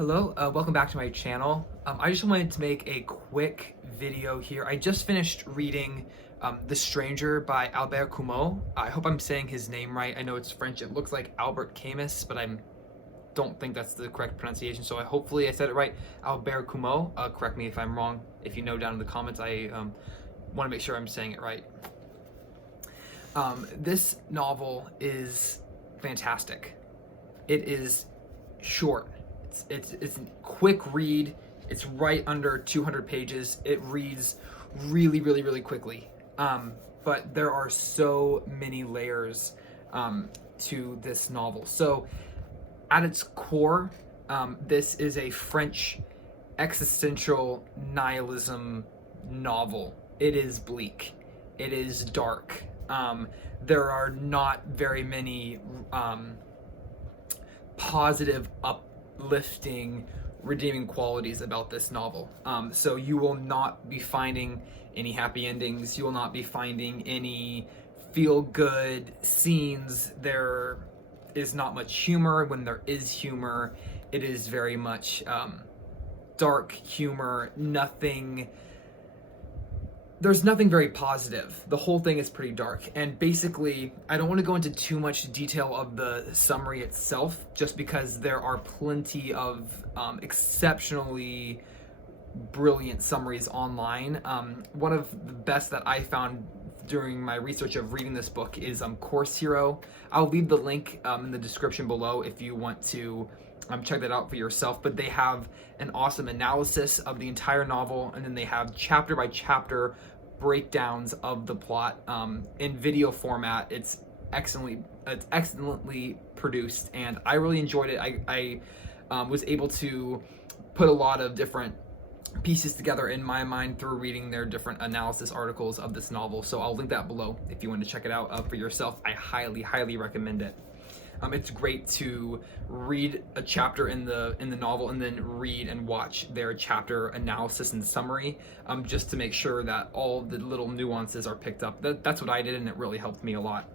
Hello, welcome back to my channel. I just wanted to make a quick video here. I just finished reading The Stranger by Albert Camus. I hope I'm saying his name right. I know it's French. It looks like Albert Camus, but I don't think that's the correct pronunciation. So hopefully I said it right. Albert Camus. Correct me if I'm wrong. If you know down in the comments, I want to make sure I'm saying it right. This novel is fantastic. It is short. It's a quick read. It's right under 200 pages. It reads really quickly. But there are so many layers to this novel. So at its core, this is a French existential nihilism novel. It is bleak. It is dark. There are not very many positive, uplifting, redeeming qualities about this novel. So you will not be finding any happy endings. You will not be finding any feel-good scenes. There is not much humor. When there is humor, it is very much dark humor. There's nothing very positive. The whole thing is pretty dark. And basically, I don't want to go into too much detail of the summary itself, just because there are plenty of exceptionally brilliant summaries online. One of the best that I found during my research of reading this book is Course Hero. I'll leave the link in the description below if you want to check that out for yourself. But they have an awesome analysis of the entire novel, and then they have chapter by chapter breakdowns of the plot in video format. It's excellently produced, and I really enjoyed it. I was able to put a lot of different pieces together in my mind through reading their different analysis articles of this novel. So I'll link that below if you want to check it out for yourself. I highly recommend it. It's great to read a chapter in the novel and then read and watch their chapter analysis and summary, just to make sure that all the little nuances are picked up. That's what I did, and it really helped me a lot.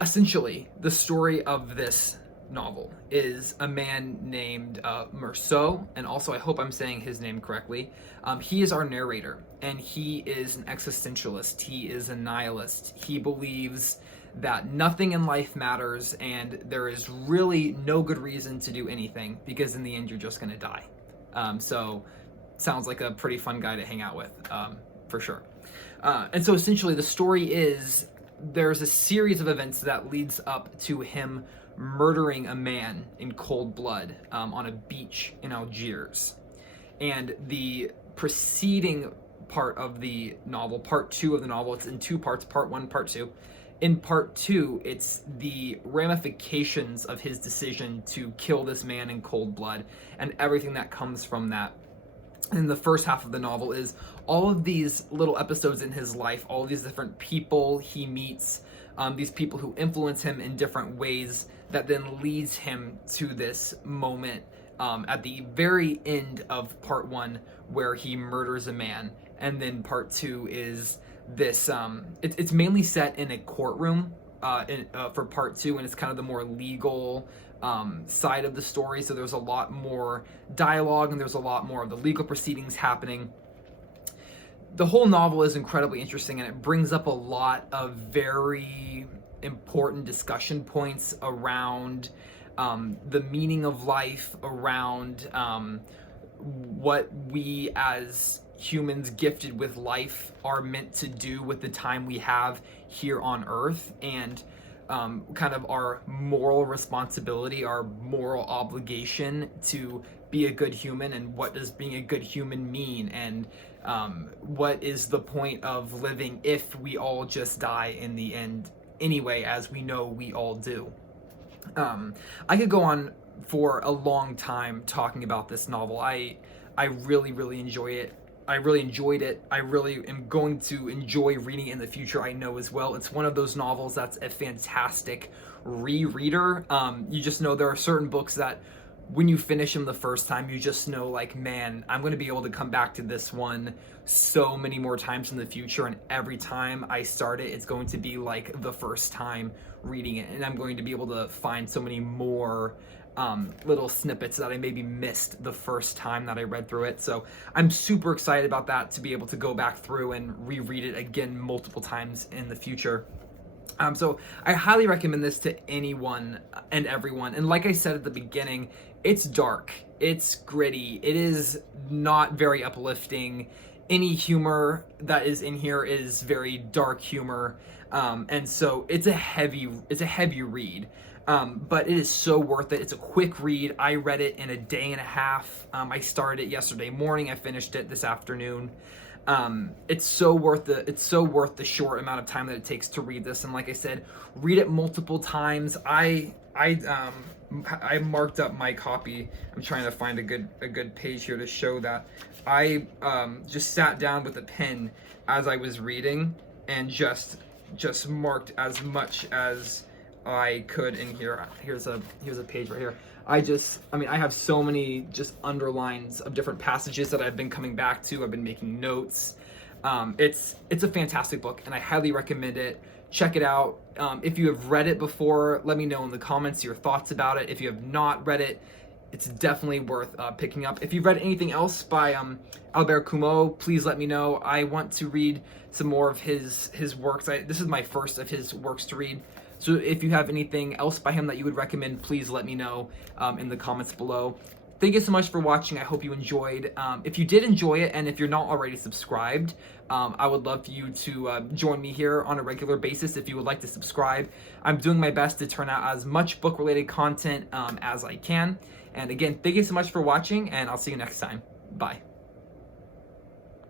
Essentially, the story of this novel is a man named Meursault, and also I hope I'm saying his name correctly. He is our narrator, and he is an existentialist. He is a nihilist. He believes that nothing in life matters, and there is really no good reason to do anything, because in the end you're just gonna die. So sounds like a pretty fun guy to hang out with, for sure. And so essentially the story is, there's a series of events that leads up to him murdering a man in cold blood on a beach in Algiers. And the preceding part of the novel, part 2 of the novel, it's in 2 parts, part 1, part 2. In part 2, it's the ramifications of his decision to kill this man in cold blood and everything that comes from that. And the first half of the novel is all of these little episodes in his life, all these different people he meets, these people who influence him in different ways, that then leads him to this moment at the very end of part 1 where he murders a man. And then part 2 is this, it's mainly set in a courtroom for part 2, and it's kind of the more legal side of the story. So there's a lot more dialogue, and there's a lot more of the legal proceedings happening. The whole novel is incredibly interesting, and it brings up a lot of very important discussion points around the meaning of life, around what we as humans gifted with life are meant to do with the time we have here on Earth, and kind of our moral responsibility, our moral obligation to be a good human, and what does being a good human mean, and what is the point of living if we all just die in the end anyway, as we know we all do. I could go on for a long time talking about this novel. I really enjoy it. I really enjoyed it. I really am going to enjoy reading it in the future, I know as well. It's one of those novels that's a fantastic rereader. You just know there are certain books that when you finish them the first time, you just know, like, man, I'm going to be able to come back to this one so many more times in the future, and every time I start it, it's going to be like the first time reading it, and I'm going to be able to find so many more little snippets that I maybe missed the first time that I read through it. So I'm super excited about that, to be able to go back through and reread it again multiple times in the future. So I highly recommend this to anyone and everyone. And like I said at the beginning, it's dark, it's gritty, it is not very uplifting. Any humor that is in here is very dark humor, and so it's a heavy read. But it is so worth it. It's a quick read. I read it in a day and a half. I started it yesterday morning. I finished it this afternoon. It's so worth the short amount of time that it takes to read this. And like I said, read it multiple times. I marked up my copy. I'm trying to find a good page here to show that. I just sat down with a pen as I was reading and just marked as much as I could in here. Here's a page right here. I have so many just underlines of different passages that I've been coming back to. I've been making notes. It's a fantastic book, and I highly recommend it. Check it out. If you have read it before, let me know in the comments your thoughts about it. If you have not read it, it's definitely worth picking up. If you've read anything else by Albert Camus, please let me know. I want to read some more of his works. This is my first of his works to read. So if you have anything else by him that you would recommend, please let me know in the comments below. Thank you so much for watching. I hope you enjoyed. If you did enjoy it, and if you're not already subscribed, I would love for you to join me here on a regular basis if you would like to subscribe. I'm doing my best to turn out as much book-related content as I can. And again, thank you so much for watching, and I'll see you next time. Bye.